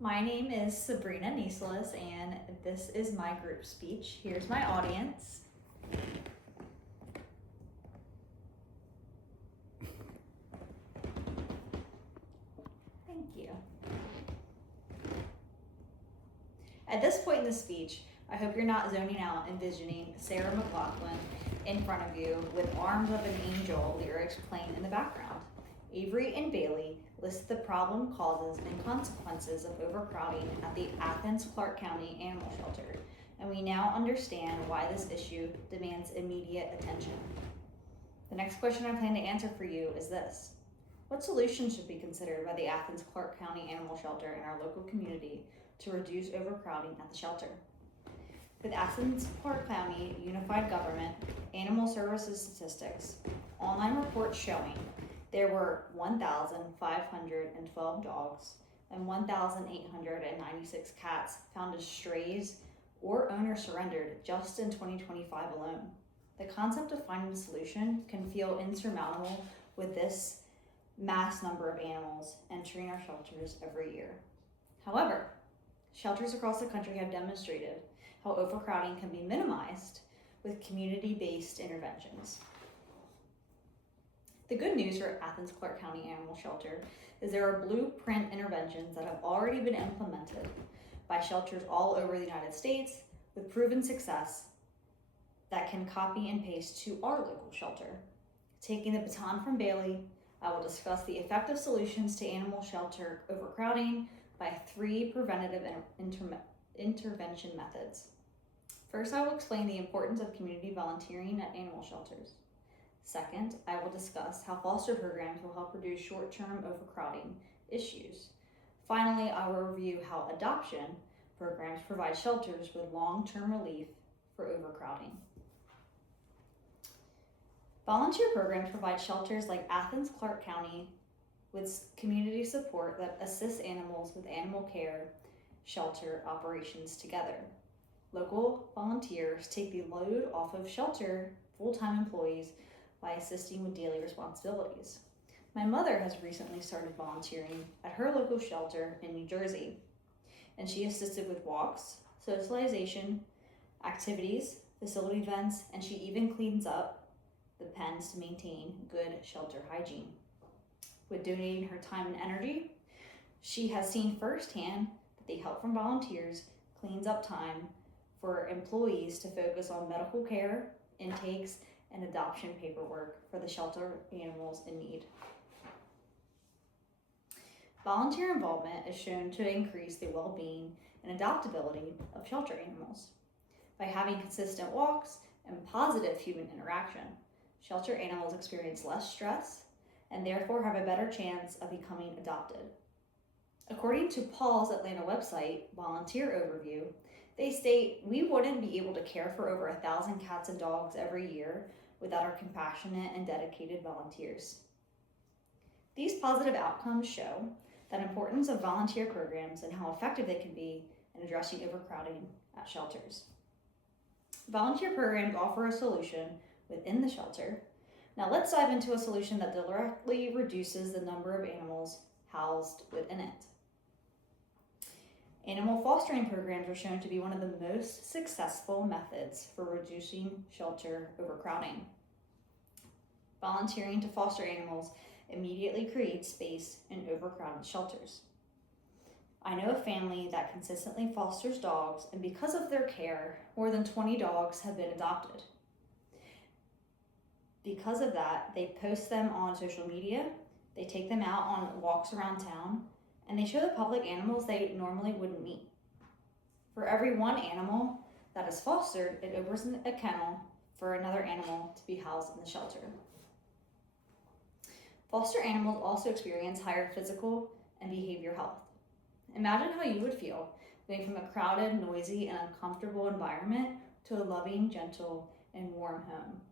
My name is Sabrina Nieselis, and this is my group speech. Here's my audience. Thank you. At this point in the speech, I hope you're not zoning out envisioning Sarah McLachlan in front of you with Arms of an Angel lyrics playing in the background. Avery and Bailey list the problem, causes, and consequences of overcrowding at the Athens-Clarke County Animal Shelter, and we now understand why this issue demands immediate attention. The next question I plan to answer for you is this: what solutions should be considered by the Athens-Clarke County Animal Shelter in our local community to reduce overcrowding at the shelter? With Athens-Clarke County Unified Government Animal Services statistics, online reports showing there were 1,512 dogs and 1,896 cats found as strays or owner surrendered just in 2025 alone. The concept of finding a solution can feel insurmountable with this mass number of animals entering our shelters every year. However, shelters across the country have demonstrated how overcrowding can be minimized with community-based interventions. The good news for Athens-Clarke County Animal Shelter is there are blueprint interventions that have already been implemented by shelters all over the United States with proven success that can copy and paste to our local shelter. Taking the baton from Bailey, I will discuss the effective solutions to animal shelter overcrowding by 3 preventative intervention methods. First, I will explain the importance of community volunteering at animal shelters. Second, I will discuss how foster programs will help reduce short-term overcrowding issues. Finally, I will review how adoption programs provide shelters with long-term relief for overcrowding. Volunteer programs provide shelters like Athens-Clarke County with community support that assists animals with animal care shelter operations together. Local volunteers take the load off of shelter full-time employees by assisting with daily responsibilities. My mother has recently started volunteering at her local shelter in New Jersey, and she assisted with walks, socialization, activities, facility events, and she even cleans up the pens to maintain good shelter hygiene. With donating her time and energy, she has seen firsthand that the help from volunteers cleans up time for employees to focus on medical care, intakes, and adoption paperwork for the shelter animals in need. Volunteer involvement is shown to increase the well-being and adoptability of shelter animals. By having consistent walks and positive human interaction, shelter animals experience less stress and therefore have a better chance of becoming adopted. According to Paul's Atlanta website, Volunteer Overview, they state, "We wouldn't be able to care for over 1,000 cats and dogs every year without our compassionate and dedicated volunteers." These positive outcomes show the importance of volunteer programs and how effective they can be in addressing overcrowding at shelters. Volunteer programs offer a solution within the shelter. Now let's dive into a solution that directly reduces the number of animals housed within it. Animal fostering programs are shown to be one of the most successful methods for reducing shelter overcrowding. Volunteering to foster animals immediately creates space in overcrowded shelters. I know a family that consistently fosters dogs, and because of their care, more than 20 dogs have been adopted. Because of that, they post them on social media, they take them out on walks around town, and they show the public animals they normally wouldn't meet. For every one animal that is fostered, it opens a kennel for another animal to be housed in the shelter. Foster animals also experience higher physical and behavioral health. Imagine how you would feel going from a crowded, noisy, and uncomfortable environment to a loving, gentle, and warm home.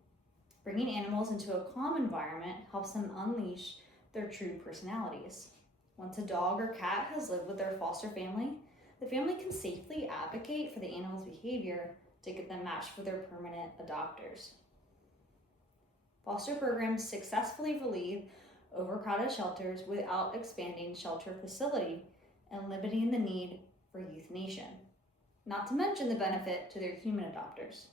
Bringing animals into a calm environment helps them unleash their true personalities. Once a dog or cat has lived with their foster family, the family can safely advocate for the animal's behavior to get them matched with their permanent adopters. Foster programs successfully relieve overcrowded shelters without expanding shelter facility and limiting the need for euthanasia, not to mention the benefit to their human adopters.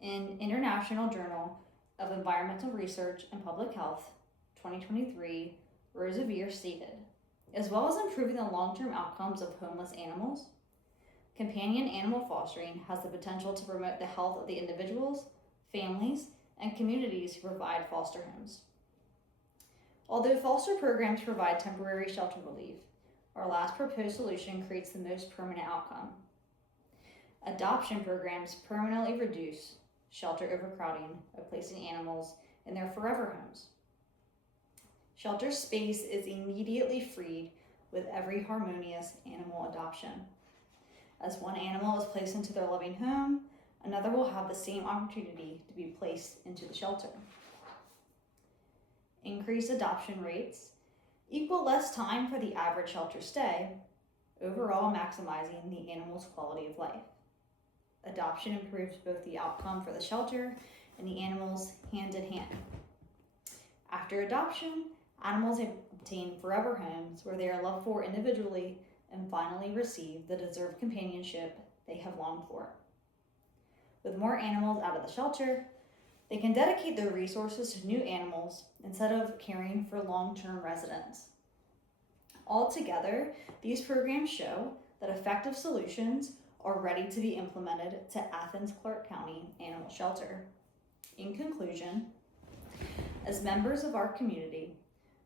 In International Journal of Environmental Research and Public Health, 2023, Rosevier stated, as well as improving the long-term outcomes of homeless animals, companion animal fostering has the potential to promote the health of the individuals, families, and communities who provide foster homes. Although foster programs provide temporary shelter relief, our last proposed solution creates the most permanent outcome. Adoption programs permanently reduce shelter overcrowding by placing animals in their forever homes. Shelter space is immediately freed with every harmonious animal adoption. As one animal is placed into their loving home, another will have the same opportunity to be placed into the shelter. Increased adoption rates equal less time for the average shelter stay, overall maximizing the animal's quality of life. Adoption improves both the outcome for the shelter and the animals hand in hand. After adoption, animals obtain forever homes where they are loved for individually and finally receive the deserved companionship they have longed for. With more animals out of the shelter, they can dedicate their resources to new animals instead of caring for long-term residents. Altogether, these programs show that effective solutions are ready to be implemented to Athens-Clarke County Animal Shelter. In conclusion, as members of our community,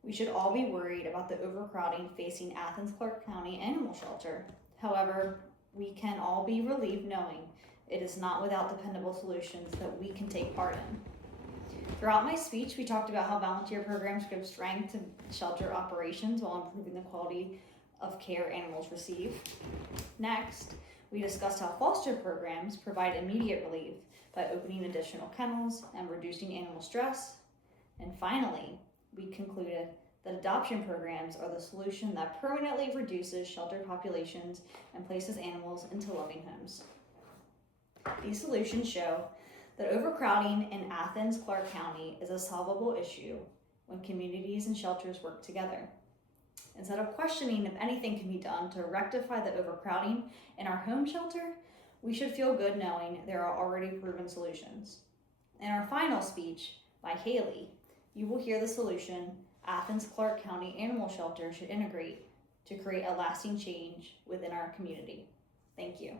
we should all be worried about the overcrowding facing Athens-Clarke County Animal Shelter. However, we can all be relieved knowing it is not without dependable solutions that we can take part in. Throughout my speech, we talked about how volunteer programs give strength to shelter operations while improving the quality of care animals receive. Next, we discussed how foster programs provide immediate relief by opening additional kennels and reducing animal stress. And finally, we concluded that adoption programs are the solution that permanently reduces shelter populations and places animals into loving homes. These solutions show that overcrowding in Athens-Clarke County is a solvable issue when communities and shelters work together. Instead of questioning if anything can be done to rectify the overcrowding in our home shelter, we should feel good knowing there are already proven solutions. In our final speech by Haley, you will hear the solution Athens-Clarke County Animal Shelter should integrate to create a lasting change within our community. Thank you.